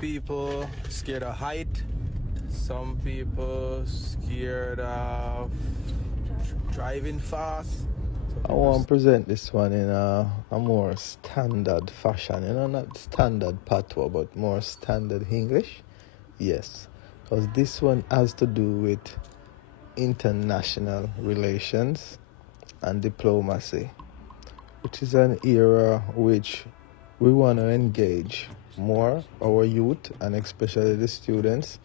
people scared of height. Some people scared of driving fast. I want to present this one in a more standard fashion, not standard patois, but more standard English. Yes, because this one has to do with international relations and diplomacy, which is an era which we want to engage more our youth and especially the students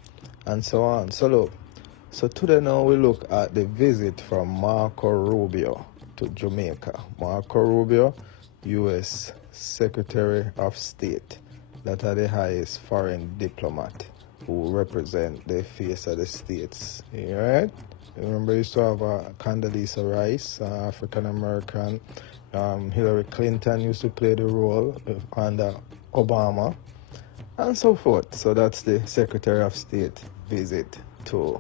and so on. So today now we look at the visit from Marco Rubio to Jamaica. Marco Rubio, U.S. Secretary of State, that are the highest foreign diplomat who represent the face of the states. Right? Remember, you used to have Condoleezza Rice, African American. Hillary Clinton used to play the role under Obama, and so forth. So that's the Secretary of State visit to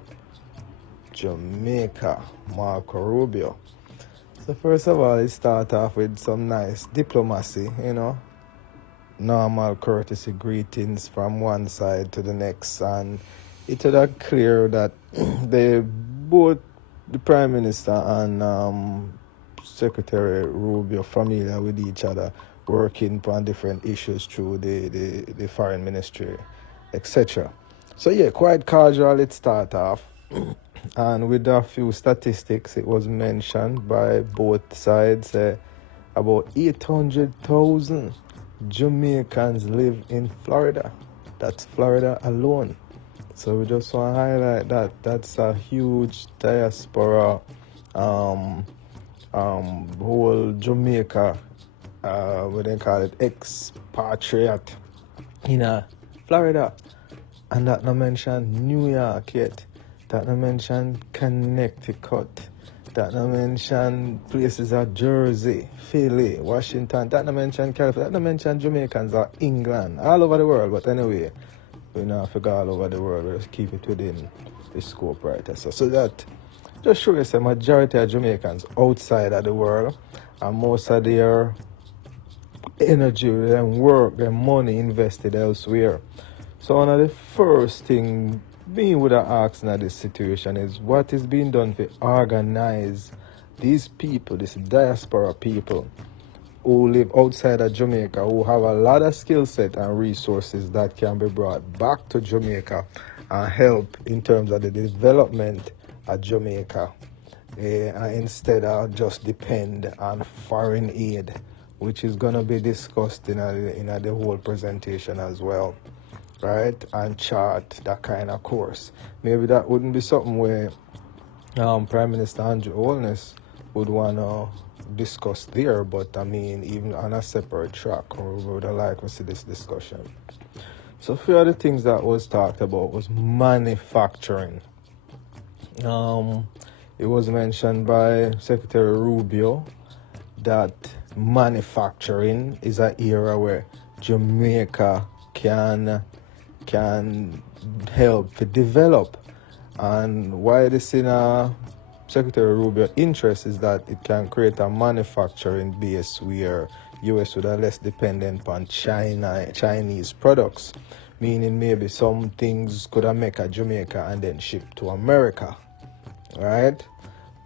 Jamaica, Marco Rubio. So first of all, it start off with some nice diplomacy, normal courtesy greetings from one side to the next, and it was clear that both the Prime Minister and Secretary Rubio familiar with each other, working on different issues through the foreign ministry, etc. So yeah, quite casual it start off. And with a few statistics, it was mentioned by both sides, about 800,000 Jamaicans live in Florida. That's Florida alone. So we just want to highlight that. That's a huge diaspora, whole Jamaica, what they call it, expatriate in Florida. And that not mention New York yet. That not mention Connecticut. That not mention places like Jersey, Philly, Washington. That not mention California. That not mention Jamaicans or England. All over the world. But anyway, we not forget all over the world. We just keep it within the scope right there. So that just show us the majority of Jamaicans outside of the world, and most of their energy and work and money invested elsewhere. So one of the first thing me would have asked in this situation is what is being done to organize these people, these diaspora people who live outside of Jamaica, who have a lot of skill set and resources that can be brought back to Jamaica and help in terms of the development of Jamaica, instead of just depend on foreign aid, which is going to be discussed in the whole presentation as well. Right, and chart that kind of course. Maybe that wouldn't be something where Prime Minister Andrew Holness would want to discuss there, but I mean, even on a separate track, or we would like to see this discussion. So a few of the things that was talked about was manufacturing. It was mentioned by Secretary Rubio that manufacturing is an era where Jamaica can help to develop. And why this in Secretary Rubio's interest is that it can create a manufacturing base where US would have less dependent on Chinese products, meaning maybe some things could have made at Jamaica and then shipped to America, right?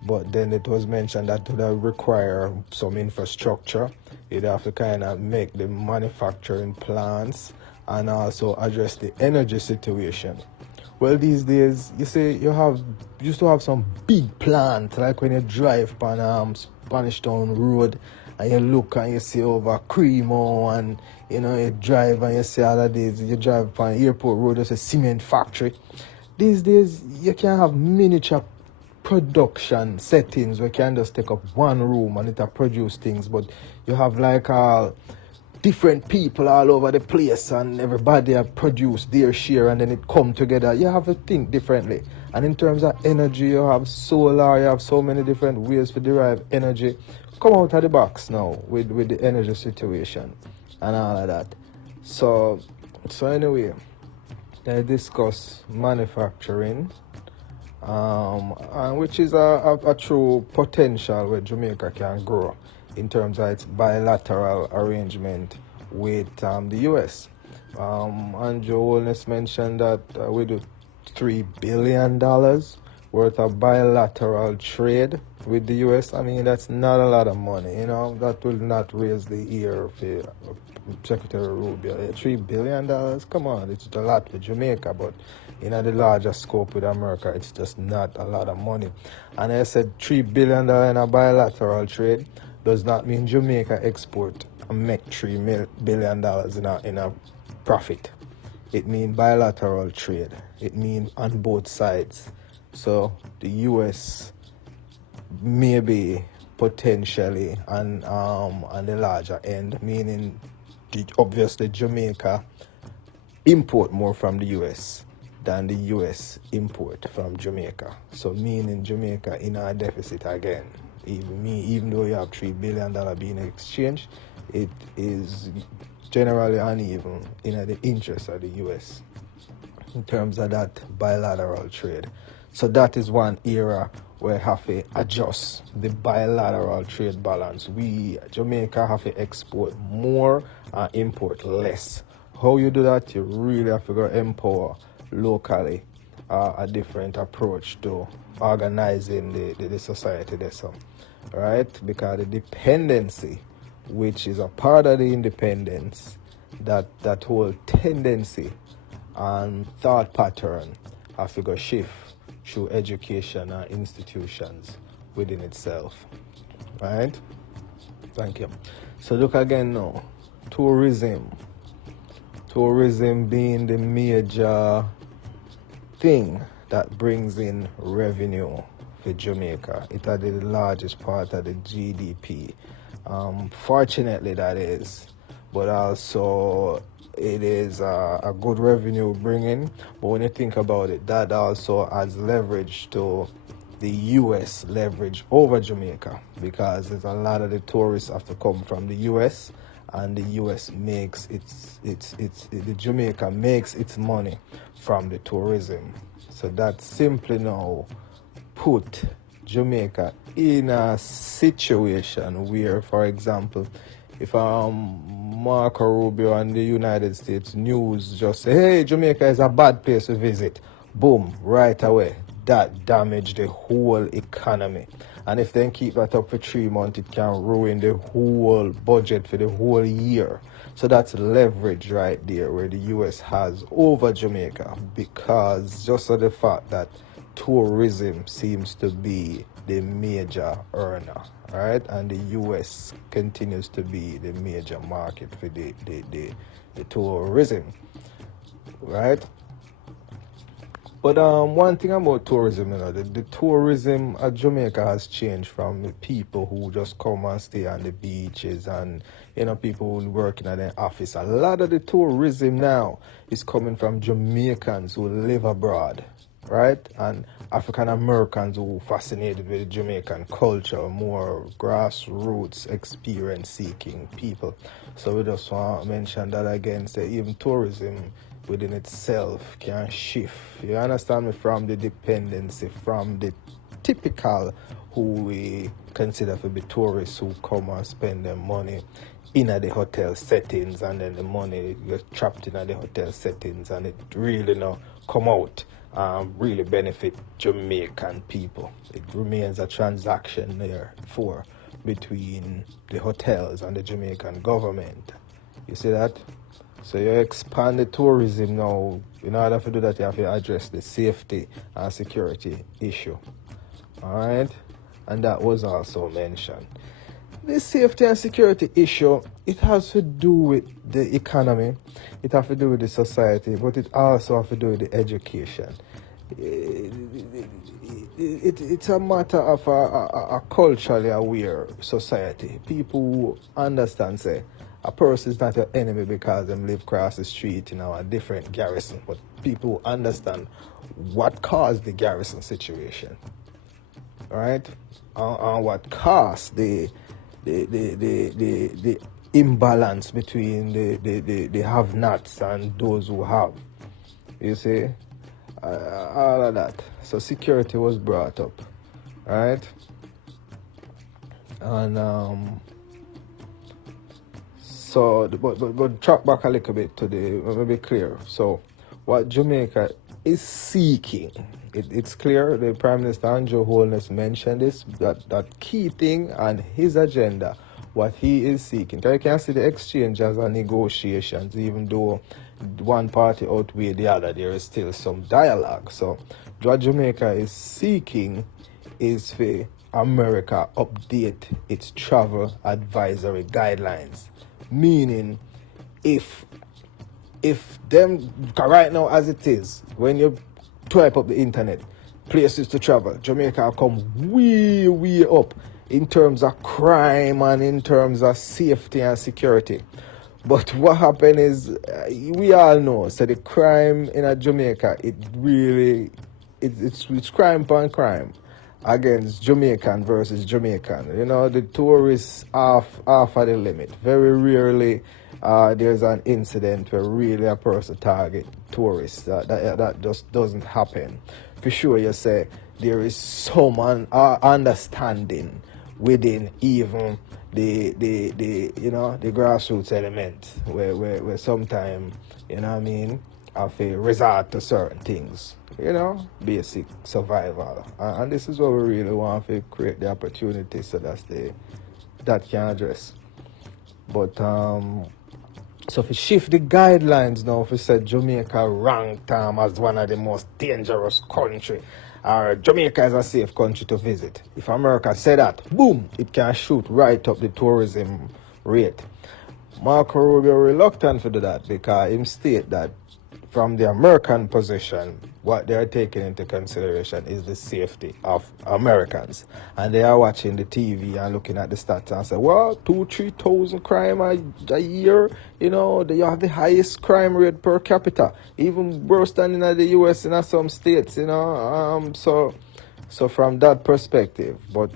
But then it was mentioned that it would require some infrastructure. You'd have to kind of make the manufacturing plants and also address the energy situation. Well, these days, you see, used to have some big plants, like when you drive on Spanish Town Road and you look and you see over Cremo, and you drive and you see all of these. You drive on Airport Road, there's a cement factory. These days, you can have miniature production settings where you can just take up one room and it produce things, but you have like different people all over the place and everybody have produced their share and then it come together. You have to think differently. And in terms of energy, you have solar, you have so many different ways to derive energy. Come out of the box now with the energy situation and all of that. So anyway, they discuss manufacturing, and which is a true potential where Jamaica can grow in terms of its bilateral arrangement with the US. Andrew Holness mentioned that we do $3 billion worth of bilateral trade with the US. I mean, that's not a lot of money, you know. That will not raise the ear of Secretary Rubio. $3 billion? Come on, it's a lot for Jamaica, but in the larger scope with America, it's just not a lot of money. And I said $3 billion in a bilateral trade does not mean Jamaica export and make $3 billion in a profit. It means bilateral trade. It means on both sides. So the US maybe potentially on the larger end, meaning obviously Jamaica import more from the US than the US import from Jamaica. So meaning Jamaica in a deficit again. Even though you have $3 billion being exchanged, it is generally uneven in the interest of the US in terms of that bilateral trade. So that is one area where we have to adjust the bilateral trade balance. Jamaica have to export more and import less. How you do that? You really have to go empower locally a different approach to organizing the society there. So, right? Because the dependency, which is a part of the independence, that whole tendency and thought pattern have to go shift through education and institutions within itself. Right? Thank you. So look again now. Tourism being the major thing that brings in revenue for Jamaica. It is the largest part of the GDP. Fortunately, that is, but also it is a good revenue bringing. But when you think about it, that also adds leverage to the US leverage over Jamaica, because there's a lot of the tourists have to come from the US, and the US makes the Jamaica makes its money from the tourism. So that simply now put Jamaica in a situation where, for example, if Marco Rubio and the United States news just say, hey, Jamaica is a bad place to visit, boom, right away, that damaged the whole economy. And if they keep that up for 3 months, it can ruin the whole budget for the whole year. So that's leverage right there where the US has over Jamaica, because just of the fact that tourism seems to be the major earner, right? And the US continues to be the major market for the tourism, right? But one thing about tourism, the tourism at Jamaica has changed from the people who just come and stay on the beaches and, people who work in their office. A lot of the tourism now is coming from Jamaicans who live abroad, right? And African Americans who are fascinated with the Jamaican culture, more grassroots experience seeking people. So we just want to mention that again, say even tourism within itself can shift, you understand me, from the dependency, from the typical who we consider to be tourists who come and spend their money in the hotel settings, and then the money gets trapped in the hotel settings, and it really come out really benefit Jamaican people. It remains a transaction there between the hotels and the Jamaican government. You see that? So you expand the tourism now. In order to do that, you have to address the safety and security issue. Alright? And that was also mentioned. The safety and security issue, it has to do with the economy, it has to do with the society, but it also has to do with the education. It's a matter of a culturally aware society. People who understand, say, a person is not your enemy because they live across the street in a different garrison, but people who understand what caused the garrison situation, right? And what caused the imbalance between the have-nots and those who have. You see, all of that. So security was brought up, right? And So, but track back a little bit to let me be clear. So, what Jamaica is seeking, it's clear. The Prime Minister Andrew Holness mentioned this, that key thing and his agenda, what he is seeking. So you can see the exchange as a negotiations, even though one party outweigh the other, there is still some dialogue. So, what Jamaica is seeking is for America update its travel advisory guidelines. Meaning, if them right now as it is, when you type up the internet, places to travel, Jamaica come way up in terms of crime and in terms of safety and security. But what happened is, we all know, so the crime in Jamaica, it's crime upon crime against Jamaican versus Jamaican. You know, the tourists half of the limit. Very rarely there's an incident where really a person target tourists. That just doesn't happen. For sure, you say there is some understanding within even the grassroots element where sometimes, you know what I mean, have a resort to certain things, you know, basic survival. And this is what we really want to create the opportunity so that can address. But so if we shift the guidelines now, if we say Jamaica ranked as one of the most dangerous country, or Jamaica is a safe country to visit. If America say that, boom, it can shoot right up the tourism rate. Marco Rubio reluctant to do that because him state that from the American position, what they are taking into consideration is the safety of Americans. And they are watching the TV and looking at the stats and say, well, 2,000-3,000 crime a year, you know, they have the highest crime rate per capita, even worse than in the US in some states, you know. So from that perspective, but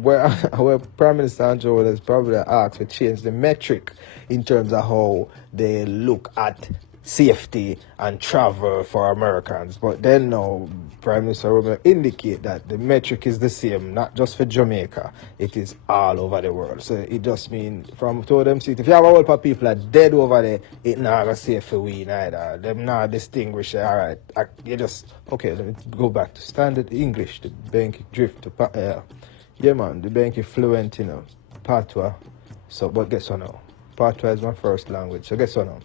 where Prime Minister Andrew has probably asked to change the metric in terms of how they look at safety and travel for Americans. But then now, Prime Minister Rubio indicate that the metric is the same, not just for Jamaica, it is all over the world. So it just means, from to them see, if you have a whole lot of people are dead over there, it not a safe for we neither. Them not distinguish, all right, you just, okay, let me go back to standard English, the DeBenki drift, yeah man, the DeBenki fluent, you know, patois. So, but guess what now? Patois is my first language, so guess what now?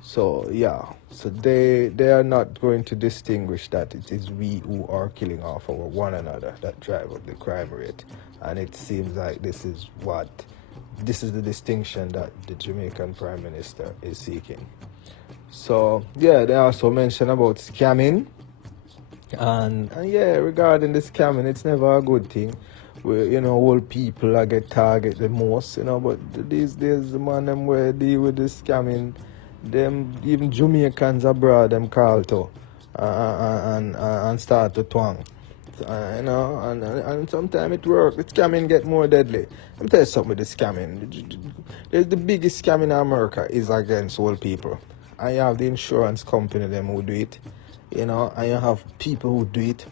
So yeah, so they are not going to distinguish that it is we who are killing off our one another that drive up the crime rate, and it seems like this is the distinction that the Jamaican Prime Minister is seeking. So yeah, they also mention about scamming, and yeah, regarding the scamming, it's never a good thing. Where, you know, old people get targeted the most, you know, but these days the man them where deal with the scamming. Them even Jamaicans abroad them call to and start to twang, you know, and sometimes it works. The scamming get more deadly. Let me tell you something with the scamming. There's the biggest scam in America is against old people, and you have the insurance company them who do it, you know, and you have people who do it.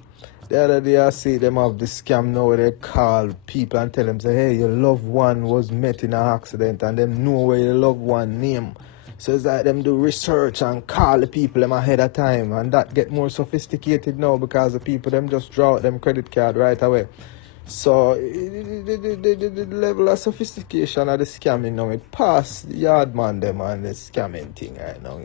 The other day I see them have the scam now where they call people and tell them, say, hey, your loved one was met in an accident, and them know where your loved one name. So it's like them do research and call the people them ahead of time, and that get more sophisticated now because the people them just draw out them credit card right away. So the level of sophistication of the scamming now, it passed the yardman them and the scamming thing right now.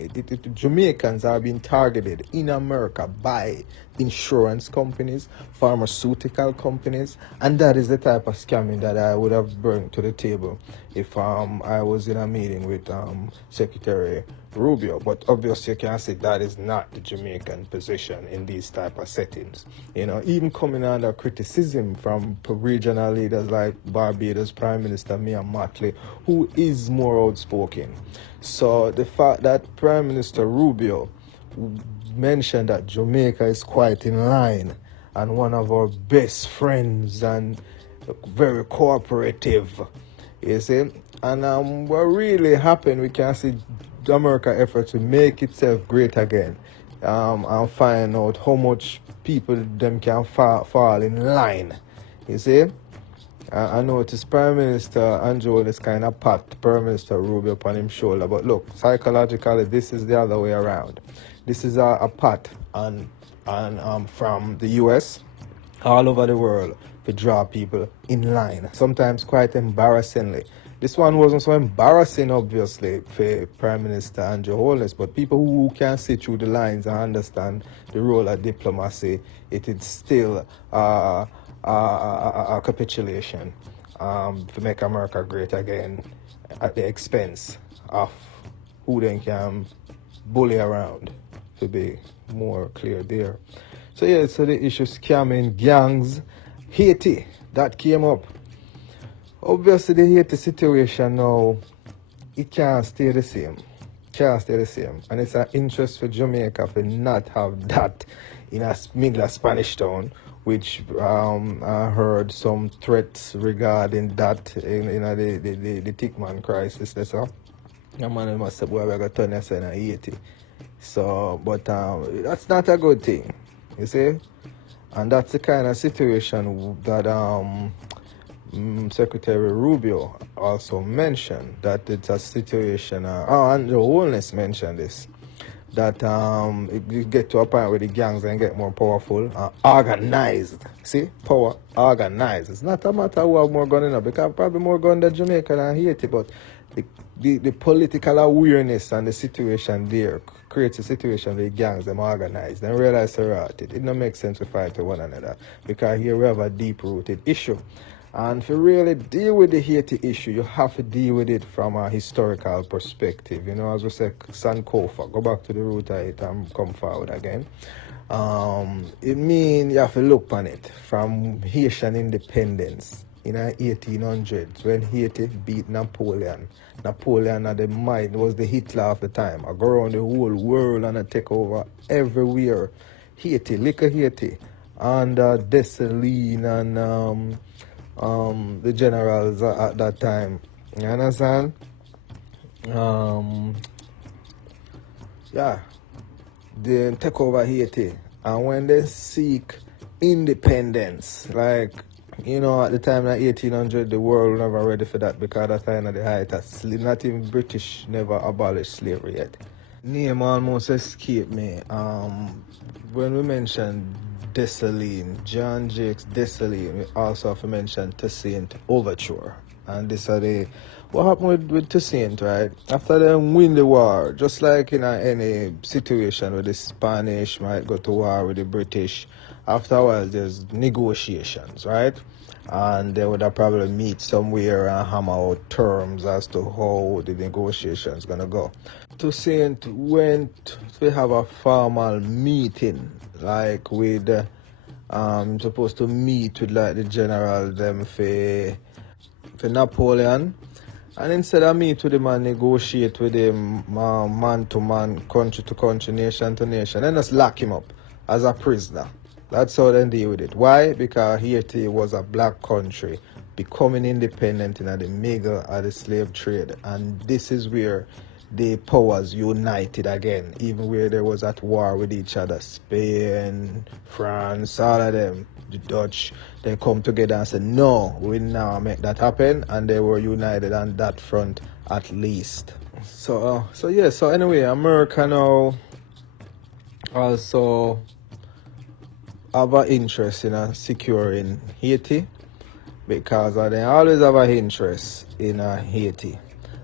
Jamaicans are being targeted in America by insurance companies, pharmaceutical companies, and that is the type of scamming that I would have brought to the table if I was in a meeting with Secretary Rubio. But obviously you can see that is not the Jamaican position in these type of settings. You know, even coming under criticism from regional leaders like Barbados Prime Minister Mia Mottley, who is more outspoken. So the fact that Prime Minister Rubio mentioned that Jamaica is quite in line and one of our best friends and very cooperative, you see, and what really happened, we can see America effort to make itself great again, and find out how much people them can fall in line, you see. I noticed Prime Minister Andrew is kind of pat Prime Minister Rubio upon his shoulder. But look, psychologically, this is the other way around. This is a pat from the US all over the world to draw people in line, sometimes quite embarrassingly. This one wasn't so embarrassing, obviously, for Prime Minister Andrew Holness, but people who can see through the lines and understand the role of diplomacy, it is still a capitulation to make America great again at the expense of who they can bully around, to be more clear there. So yeah, so the issue scamming gangs, Haiti, that came up. Obviously the Haiti situation now, it can't stay the same. Can't stay the same. And it's an interest for Jamaica to not have that in a middle of Spanish town, which I heard some threats regarding that in the Tickman crisis. That's all. The man must say, boy, we're going to turn this in Haiti. So, but that's not a good thing, you see? And that's the kind of situation that Secretary Rubio also mentioned, that it's a situation, Andrew Holness mentioned this, that it get to a point where the gangs and get more powerful, organized. See? Power, organized. It's not a matter who have more gun in it, because probably more gun than Jamaica and Haiti, but the political awareness and the situation there creates a situation where the gangs them organized and realize they're at it. It don't make sense to fight with one another, because here we have a deep-rooted issue. And to really deal with the Haiti issue, you have to deal with it from a historical perspective. You know, as we say, Sankofa, go back to the root of it and come forward again. It means you have to look on it from Haitian independence in the 1800s when Haiti beat Napoleon. Napoleon at the mind was the Hitler of the time. I go around the whole world and I take over everywhere. Haiti, little Haiti, under Dessalines and the generals at that time. You understand? Yeah. They take over Haiti. And when they seek independence, like, you know, at the time of 1800, the world was never ready for that, because at the time of the height of slavery, not even British never abolished slavery yet. Name almost escaped me. When we mentioned Dessalines, John Jacques Dessalines, we also have to mention Toussaint Overture. And this are the, what happened with Toussaint, right? After they win the war, just like in any situation where the Spanish might go to war with the British, after a while there's negotiations, right? And they would have probably meet somewhere and hammer out terms as to how the negotiations gonna go. Toussaint went to have a formal meeting, like with supposed to meet with like the general them for Napoleon, and instead of meet with him and negotiate with him man to man, country to country, nation to nation, then just lock him up as a prisoner. That's how they deal with it. Why? Because Haiti was a black country becoming independent in the middle of the slave trade, and this is where the powers united again, even where they was at war with each other. Spain, France, all of them, the Dutch, they come together and say, no, we now make that happen, and they were united on that front at least. So anyway, America now also have an interest in securing Haiti, because they always have an interest in Haiti.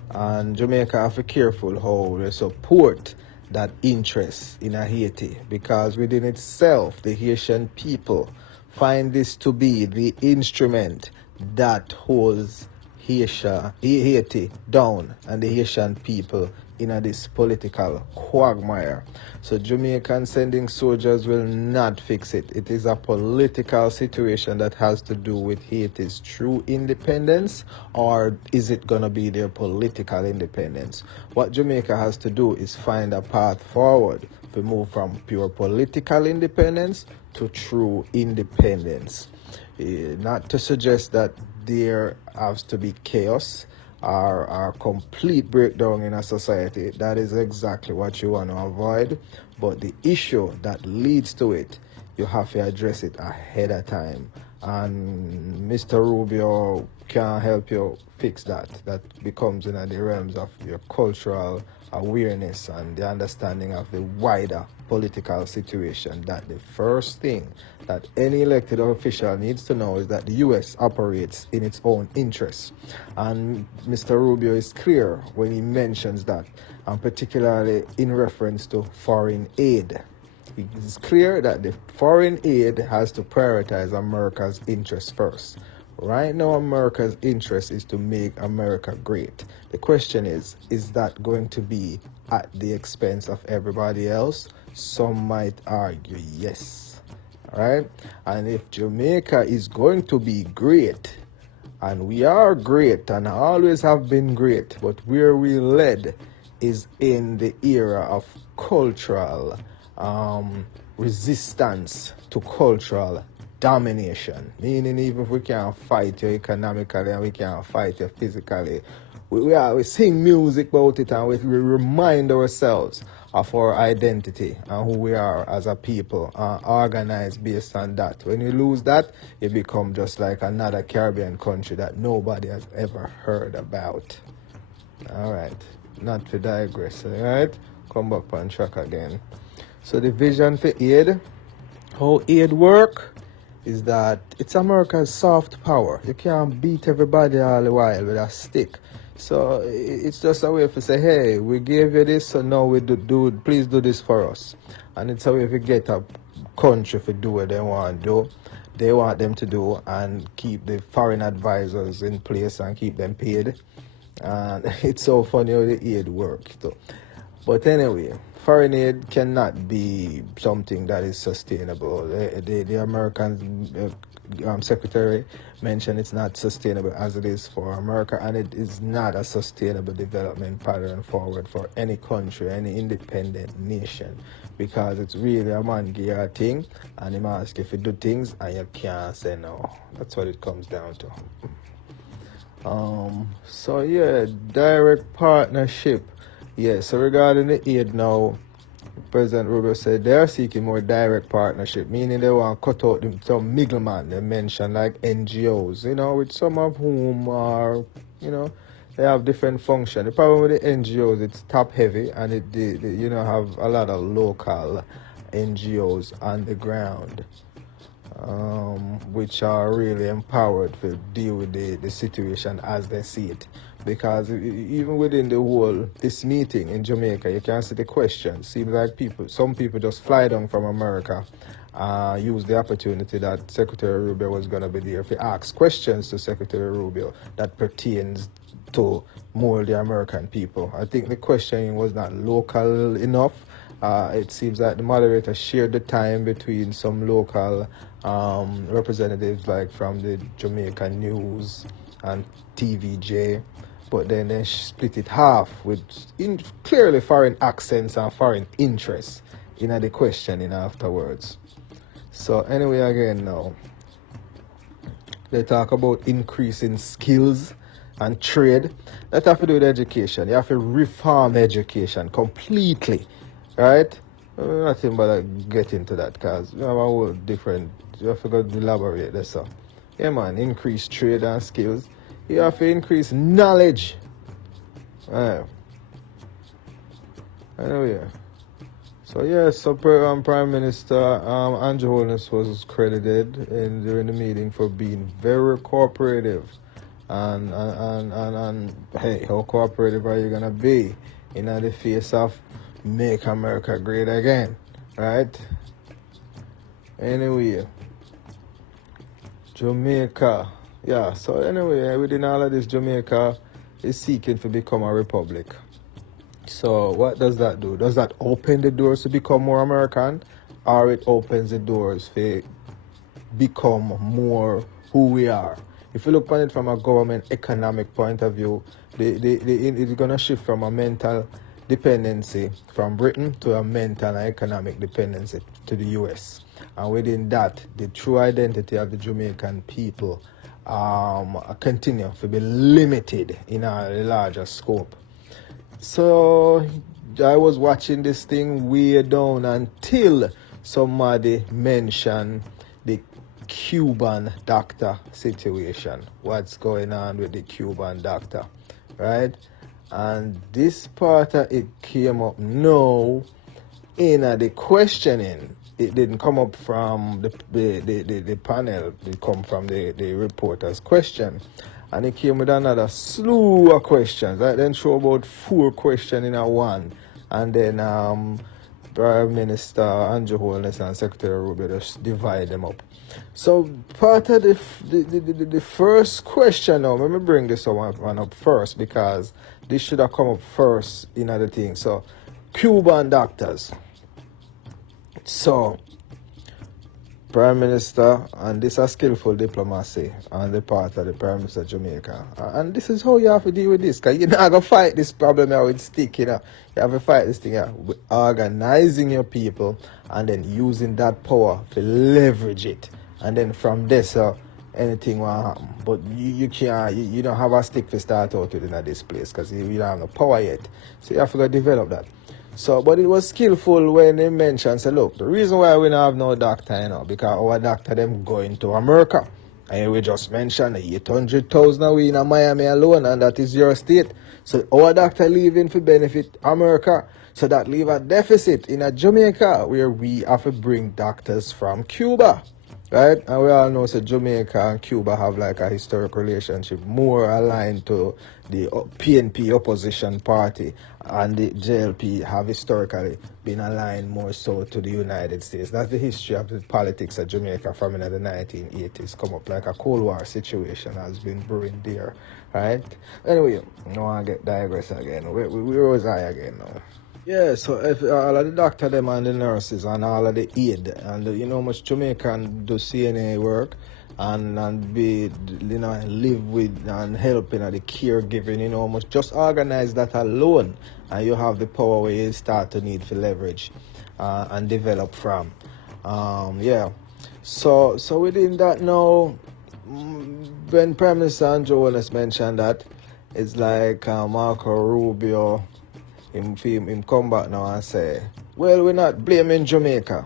And Jamaica have to be careful how they support that interest in Haiti, because within itself, the Haitian people find this to be the instrument that holds Haiti down and the Haitian people in this political quagmire. So Jamaican sending soldiers will not fix it. It is a political situation that has to do with Haiti's true independence, or is it going to be their political independence? What Jamaica has to do is find a path forward to move from pure political independence to true independence. Not to suggest that there has to be chaos or complete breakdown in a society. That is exactly what you want to avoid. But the issue that leads to it, you have to address it ahead of time. and Mr. Rubio can help you fix that. That becomes in the realms of your cultural awareness and the understanding of the wider political situation. That the first thing that any elected official needs to know is that the U.S. operates in its own interests. And Mr. Rubio is clear when he mentions that, and particularly in reference to foreign aid. It is clear that the foreign aid has to prioritize America's interests first. Right now, America's interest is to make America great. The question is that going to be at the expense of everybody else? Some might argue yes. All right? And if Jamaica is going to be great, and we are great and always have been great, but where we led is in the era of cultural resistance to cultural domination. Meaning, even if we can't fight you economically and we can't fight you physically, we sing music about it and we remind ourselves of our identity and who we are as a people, organized based on that. When you lose that, you become just like another Caribbean country that nobody has ever heard about. All right, not to digress. All right, come back on track again. So the vision for aid, how aid work, is that it's America's soft power. You can't beat everybody all the while with a stick. So it's just a way to say, hey, we gave you this, so now we please do this for us. And it's a way to get a country to do what they want to do. They want them to do and keep the foreign advisors in place and keep them paid. And it's so funny how the aid works. But anyway, foreign aid cannot be something that is sustainable. The American secretary mentioned it's not sustainable as it is for America, and it is not a sustainable development pattern forward for any country, any independent nation, because it's really a man gear thing, and he asks if you do things and you can't say no. That's what it comes down to. So yeah, direct partnership. Yeah, so regarding the aid now, President Rubio said they are seeking more direct partnership, meaning they want to cut out some middleman. They mentioned like NGOs, which some of whom are, they have different function. The problem with the NGOs, it's top heavy, and it have a lot of local NGOs on the ground, which are really empowered to deal with the situation as they see it. Because even within the whole, this meeting in Jamaica, you can see the question. Seems like some people just fly down from America, use the opportunity that Secretary Rubio was going to be there to ask questions to Secretary Rubio that pertains to more the American people. I think the questioning was not local enough. It seems like the moderator shared the time between some local representatives, like from the Jamaican News and TVJ, but then they split it half with clearly foreign accents and foreign interests in the questioning afterwards. So anyway, again now, they talk about increasing skills and trade. That have to do with education. You have to reform education completely, right? Nothing but get into that, because you have a whole different, you have to go elaborate this up. Yeah man, increase trade and skills. You have to increase knowledge. Anyway, so Prime Minister Andrew Holness was credited during the meeting for being very cooperative. And hey, how cooperative are you gonna be in the face of make America great again, right? Anyway, Jamaica. Yeah, so anyway, within all of this, Jamaica is seeking to become a republic. So what does that do? Does that open the doors to become more American? Or it opens the doors to become more who we are? If you look at it from a government economic point of view, it's going to shift from a mental dependency from Britain to a mental and economic dependency to the US. And within that, the true identity of the Jamaican people continue to be limited in a larger scope. So I was watching this thing way down until somebody mentioned the Cuban doctor situation. What's going on with the Cuban doctor, right? And this part of it came up now in the questioning. It didn't come up from the panel. It come from the reporter's question. And it came with another slew of questions. I then show about 4 questions in a one. And then Prime Minister Andrew Holness and Secretary Rubio just divide them up. So part of the first question now, let me bring this one up first, because this should have come up first in other things. So Cuban doctors. So Prime Minister, and this is skillful diplomacy on the part of the Prime Minister of Jamaica. And this is how you have to deal with this, because you're not going to fight this problem here with stick, you know. You have to fight this thing here with organizing your people and then using that power to leverage it. And then from this, anything will happen. But you can't, you don't have a stick to start out with in this place, because you don't have no power yet. So you have to go develop that. So, but it was skillful when they mentioned, say, look, the reason why we don't have no doctor, you know, because our doctor, them going to America. And we just mentioned 800,000 we in Miami alone, and that is your state. So our doctor leaving for benefit America. So that leave a deficit in a Jamaica, where we have to bring doctors from Cuba. Right? And we all know that Jamaica and Cuba have like a historic relationship, more aligned to the PNP opposition party, and the JLP have historically been aligned more so to the United States. That's the history of the politics of Jamaica from in the 1980s. Come up like a Cold War situation has been brewing there. Right? Anyway, no one get digress again. We was high again now. Yeah, so if all of the doctor them and the nurses and all of the aid, and you know much Jamaican do CNA work and be, you know, live with and help in the caregiving, you know much, just organize that alone, and you have the power where you start to need to leverage and develop from. Yeah, so within that now, when Prime Minister Andrew Holness mentioned that, it's like Marco Rubio, him come back now and say, well, we're not blaming Jamaica.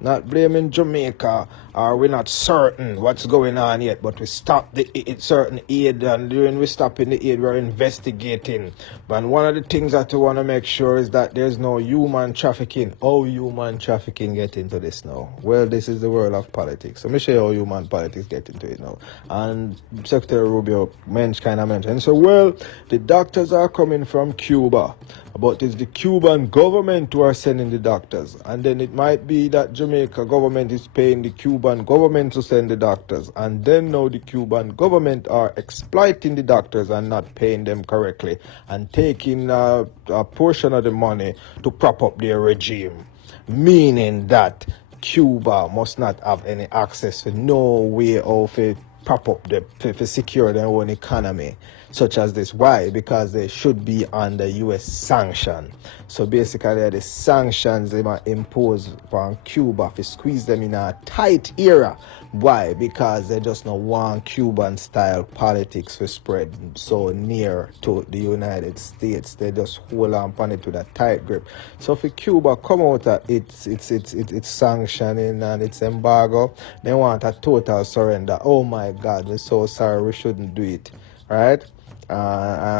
Not blaming Jamaica, or we're not certain what's going on yet, but we stopped the certain aid, and during we stopping the aid, we're investigating. But one of the things that we want to make sure is that there's no human trafficking. How human trafficking get into this now? Well, this is the world of politics. So let me show you how human politics get into it now. And Secretary Rubio kind of mentioned, so, well, the doctors are coming from Cuba, but it's the Cuban government who are sending the doctors. And then it might be that Jamaica government is paying the Cuban government to send the doctors. And then now the Cuban government are exploiting the doctors and not paying them correctly, and taking a portion of the money to prop up their regime. Meaning that Cuba must not have any access to no way of it prop up to secure their own economy, such as this. Why? Because they should be under U.S. sanction. So basically, the sanctions they might impose on Cuba to squeeze them in a tight era. Why? Because they just don't want Cuban-style politics to spread so near to the United States. They just hold on upon it with a tight grip. So for Cuba come out of its sanctioning and its embargo, they want a total surrender. Oh my God, we're so sorry, we shouldn't do it. Right?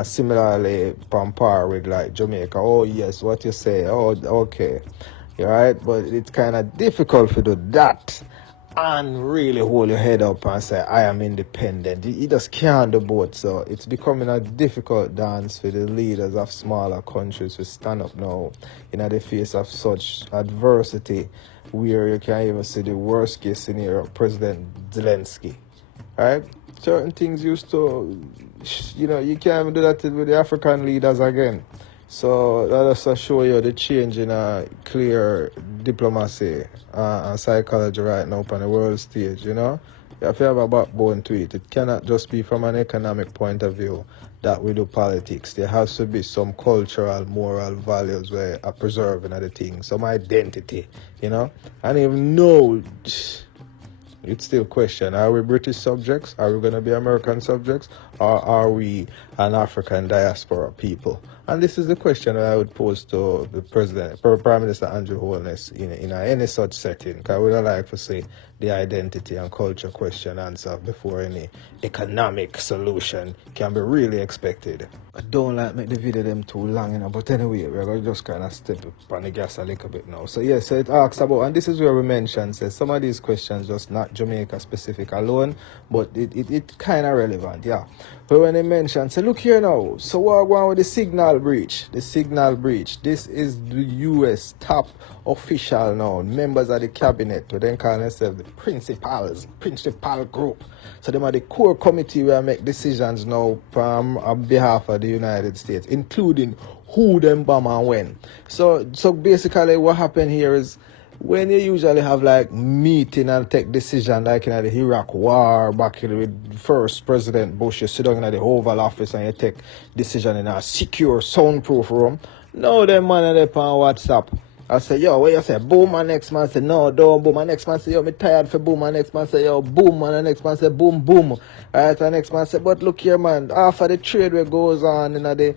Similarly, from par with like Jamaica. Oh yes, what you say? Oh, okay. Right? But it's kind of difficult to do that and really hold your head up and say, I am independent. You just can't do both. So it's becoming a difficult dance for the leaders of smaller countries to stand up now in the face of such adversity, where you can even see the worst case scenario, President Zelensky. Right? Certain things used to, you know, you can't even do that with the African leaders again. So that just show you the change in a clear diplomacy and psychology right now on the world stage, you know. You have to have a backbone to it. It cannot just be from an economic point of view that we do politics. There has to be some cultural, moral values where are preserving the thing, some identity, you know. And even know, it's still question, are we British subjects? Are we going to be American subjects? Or are we an African diaspora people? And this is the question that I would pose to the President, Prime Minister Andrew Holness in any such setting. Because we don't like to say the identity and culture question answer before any economic solution can be really expected. I don't like make the video them too long, but anyway, we're going to just kind of step up on the gas a little bit now. So yes, so it asks about, and this is where we mentioned, says some of these questions just not Jamaica specific alone, but it kind of relevant, yeah. But when they mention, say, look here now, so we're going with the signal breach. The signal breach. This is the US top official now, members of the cabinet, who then call themselves the principal group. So them are the core committee where make decisions now on behalf of the United States, including who them bomb and when. So basically what happened here is, when you usually have like meeting and take decision like in the Iraq war back with first President Bush, you sit down in the Oval Office and you take decision in a secure soundproof room. Now them man are up on WhatsApp. I say, yo, what you say? Boom, and next man say, no, don't boom. And next man say, yo, me tired for boom. And next man say, yo, boom. And the next man say, boom, boom. Right, and next man say, but look here, man, after the trade where goes on you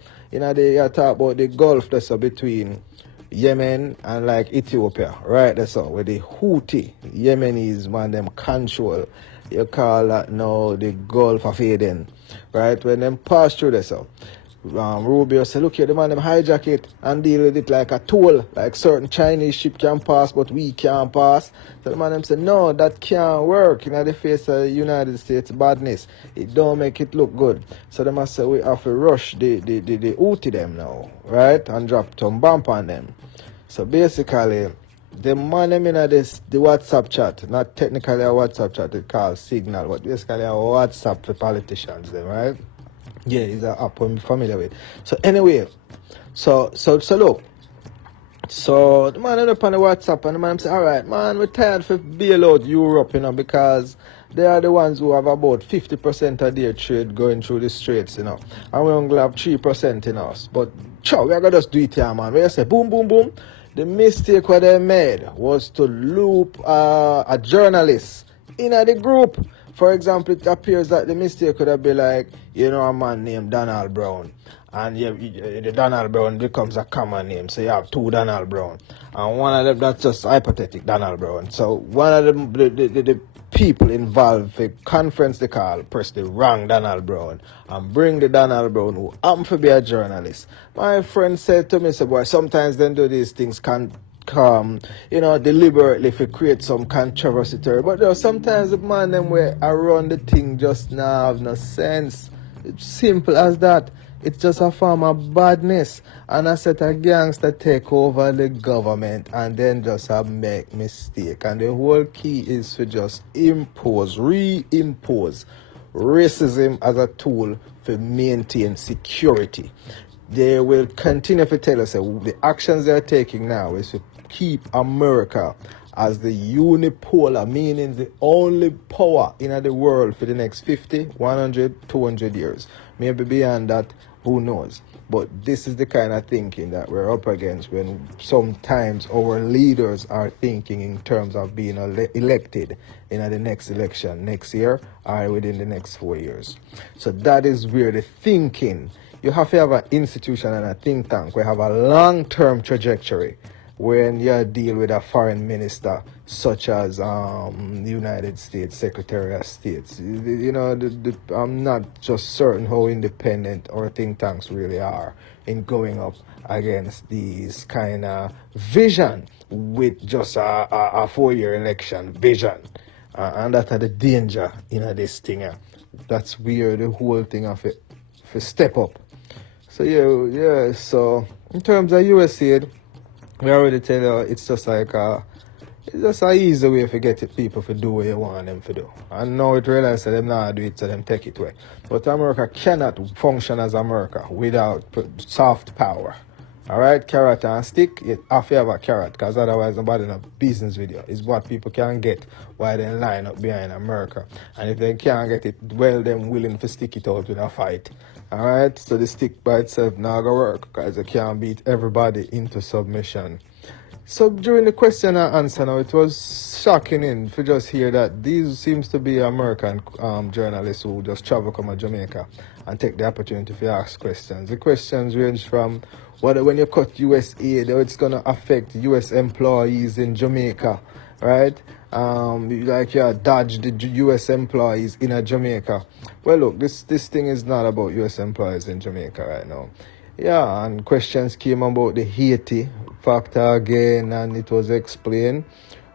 talk about the Gulf that's between Yemen and like Ethiopia, right? That's all. Where the Houthi Yemenis man them control. You call that now the Gulf of Aden, right? When them pass through this, so Rubio say, look here, the man them hijack it and deal with it like a tool, like certain Chinese ship can pass, but we can't pass. So the man them say, no, that can't work in the face of the United States badness. It don't make it look good. So they must say we have to rush the Houthi them now, right? And drop some bump on them. So basically, the man them in the WhatsApp chat, not technically a WhatsApp chat, it's called Signal, but basically a WhatsApp for politicians, them, right? Yeah, it's an app I'm familiar with. So anyway, so look. So the man up on the WhatsApp and the man say, alright man, we're tired for bail out Europe, because they are the ones who have about 50% of their trade going through the straits, and we only have 3% in us. But we're gonna just do it here, man. We say boom, boom, boom. The mistake what they made was to loop a journalist in the group. For example, it appears that the mistake could have been like, a man named Donald Brown. And the Donald Brown becomes a common name. So you have two Donald Brown. And one of them, that's just hypothetical Donald Brown. So one of them, the people involved, the conference they call, press the wrong Donald Brown and bring the Donald Brown who happen to be a journalist. My friend said to me, boy, sometimes they do these things come, deliberately to create some controversy. But sometimes the man them way around the thing just now have no sense. It's simple as that. It's just a form of badness. And a set of gangster take over the government and then just make mistake. And the whole key is to just reimpose racism as a tool to maintain security. They will continue to tell us that the actions they're taking now is to keep America as the unipolar, meaning the only power in the world for the next 50, 100, 200 years. Maybe beyond that, who knows? But this is the kind of thinking that we're up against when sometimes our leaders are thinking in terms of being elected in the next election next year or within the next 4 years. So that is where the thinking, you have to have an institution and a think tank where have a long-term trajectory when you deal with a foreign minister such as the United States Secretary of State. I'm not just certain how independent our think tanks really are in going up against these kind of vision with just a 4-year election vision. And that's the danger in this thing. That's where the whole thing of it for step up. So yeah, so in terms of USAID, we already tell you it's just like it's just an easy way to get people to do what you want them to do. And now it realize that them not do it, so them take it away. But America cannot function as America without soft power. Alright, carrot and stick, you have to have a carrot, because otherwise nobody in a business video is what people can get while they line up behind America. And if they can't get it, well, them willing to stick it out in a fight. Alright, so the stick by itself not gonna work, because you can't beat everybody into submission. So during the question and answer now, it was shocking to just hear that these seems to be American journalists who just travel come to Jamaica and take the opportunity to ask questions. The questions range from whether when you cut US aid, how it's going to affect US employees in Jamaica, right? Dodge the US employees in a Jamaica. Well, look, this thing is not about US employees in Jamaica right now. Yeah, and questions came about the Haiti factor again, and it was explained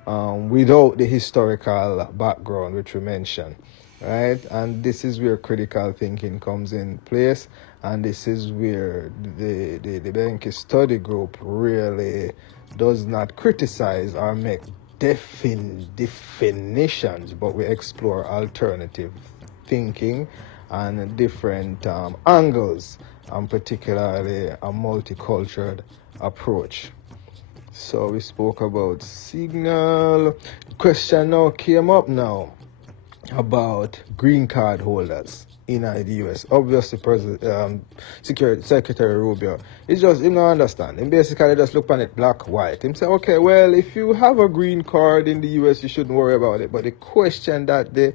without the historical background which we mentioned, right? And this is where critical thinking comes in place, and this is where the DeBenki study group really does not criticize or make definitions, but we explore alternative thinking and different angles, and particularly a multicultural approach. So we spoke about signal. Question now came up now about green card holders in the US. Obviously, Secretary Rubio, it's just, you don't understand. And basically just look on it black, white. Him say, okay, well, if you have a green card in the US, you shouldn't worry about it. But the question that the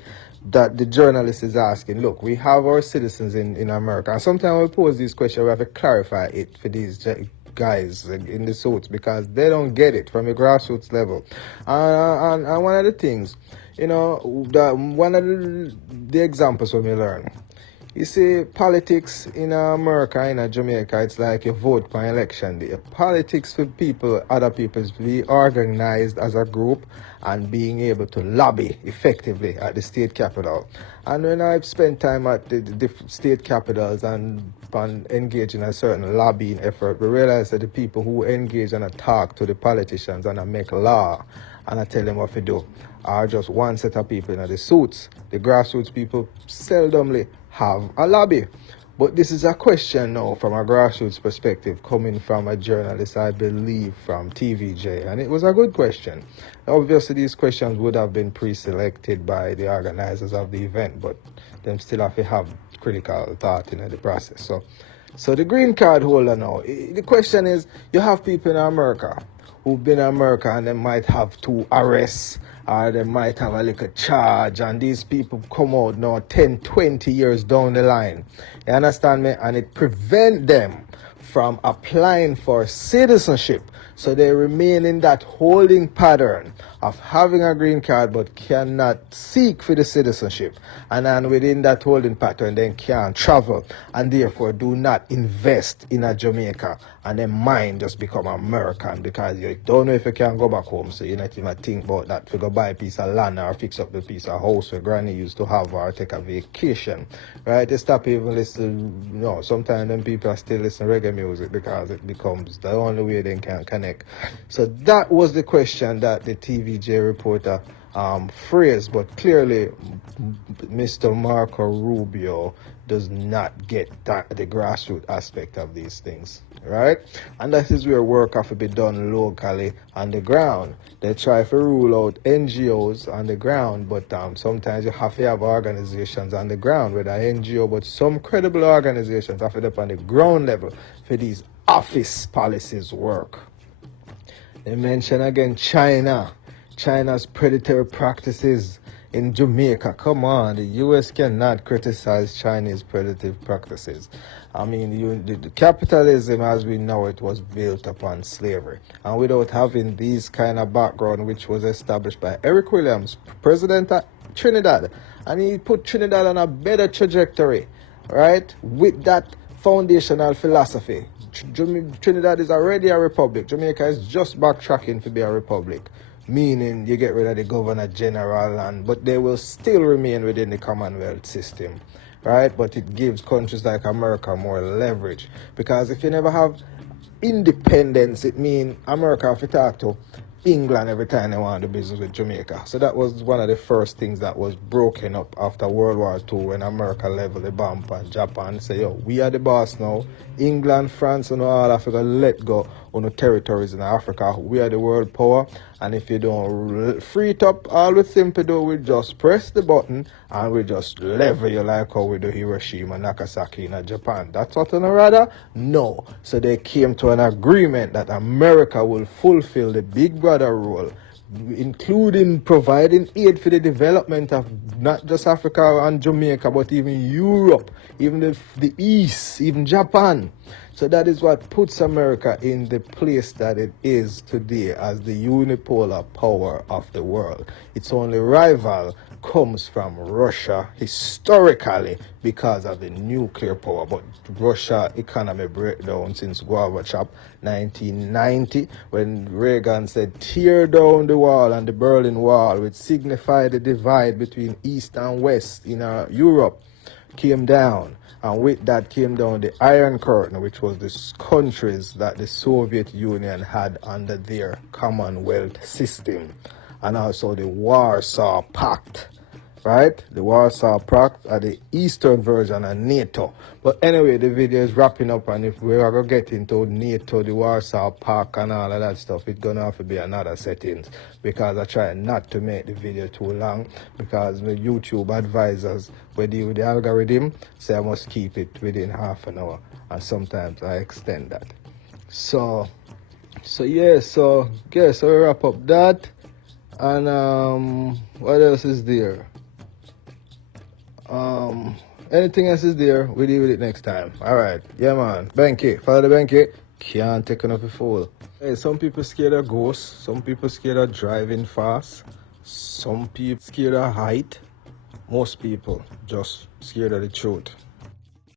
journalist is asking, look, we have our citizens in America, and sometimes we pose these questions, we have to clarify it for these guys in the suits because they don't get it from a grassroots level. And one of the things, one of the examples when we learn, you see, politics in America, in Jamaica, it's like you vote for election day. Politics for people, other people, is be organized as a group and being able to lobby effectively at the state capital. And when I've spent time at the different state capitals and engage in a certain lobbying effort, we realize that the people who engage and talk to the politicians and make law and I tell them what to do are just one set of people in the suits. The grassroots people seldomly have a lobby. But this is a question now from a grassroots perspective coming from a journalist, I believe, from TVJ. And it was a good question. Obviously, these questions would have been pre-selected by the organizers of the event, but them still have to have critical thought in the process. So the green card holder now, the question is, you have people in America who've been in America and they might have 2 arrests or they might have a little charge, and these people come out now 10, 20 years down the line. You understand me? And it prevents them from applying for citizenship. So they remain in that holding pattern of having a green card but cannot seek for the citizenship. And then within that holding pattern, they can't travel and therefore do not invest in a Jamaica. And their mind just become American because you don't know if you can go back home. So you not even think about that. If you go buy a piece of land or fix up the piece of house where granny used to have or take a vacation. Right? They stop even listening. Sometimes them people are still listening to reggae music because it becomes the only way they can connect. So that was the question that the TVJ reporter phrased, but clearly Mr. Marco Rubio does not get the grassroots aspect of these things, right? And that is where work has to be done locally on the ground. They try to rule out NGOs on the ground, but sometimes you have to have organizations on the ground, whether NGO, but some credible organizations have to be up on the ground level for these office policies work. They mention again China's predatory practices in Jamaica. Come on, the U.S. cannot criticize Chinese predatory practices. I mean, the capitalism as we know it was built upon slavery. And without having these kind of background, which was established by Eric Williams, president of Trinidad, and he put Trinidad on a better trajectory, right, with that foundational philosophy. Trinidad is already a republic. Jamaica is just backtracking to be a republic, meaning you get rid of the governor general, but they will still remain within the Commonwealth system, right? But it gives countries like America more leverage, because if you never have independence, it means America have to talk to England every time they want to do business with Jamaica. So that was one of the first things that was broken up after World War II when America leveled the bomb and Japan say, yo, we are the boss now. England, France, and all Africa let go on the territories in Africa. We are the world power. And if you don't free it up, all we simply do, we just press the button and we just level you like how we do Hiroshima, Nagasaki in Japan. That's what on a rather? No. So they came to an agreement that America will fulfill the big brother role, including providing aid for the development of not just Africa and Jamaica, but even Europe, even the East, even Japan. So that is what puts America in the place that it is today as the unipolar power of the world. Its only rival comes from Russia historically because of the nuclear power. But Russia economy breakdown since Gorbachev 1990 when Reagan said tear down the wall and the Berlin Wall, which signified the divide between East and West in Europe, came down. And with that came down the Iron Curtain, which was the countries that the Soviet Union had under their Commonwealth system. And also the Warsaw Pact, right? The Warsaw Pact are the eastern version of NATO. But anyway, the video is wrapping up, and if we are going to get into NATO, the Warsaw Pact and all of that stuff, it's going to have to be another settings, because I try not to make the video too long, because the YouTube advisors, when deal with the algorithm, say I must keep it within half an hour, and sometimes I extend that. So we wrap up that, and what else is there? Anything else is there, we deal with it next time. Alright, yeah man. Benki, follow the Benki. Can't take enough of a fool. Hey, some people scared of ghosts, some people scared of driving fast, some people scared of height, most people just scared of the truth.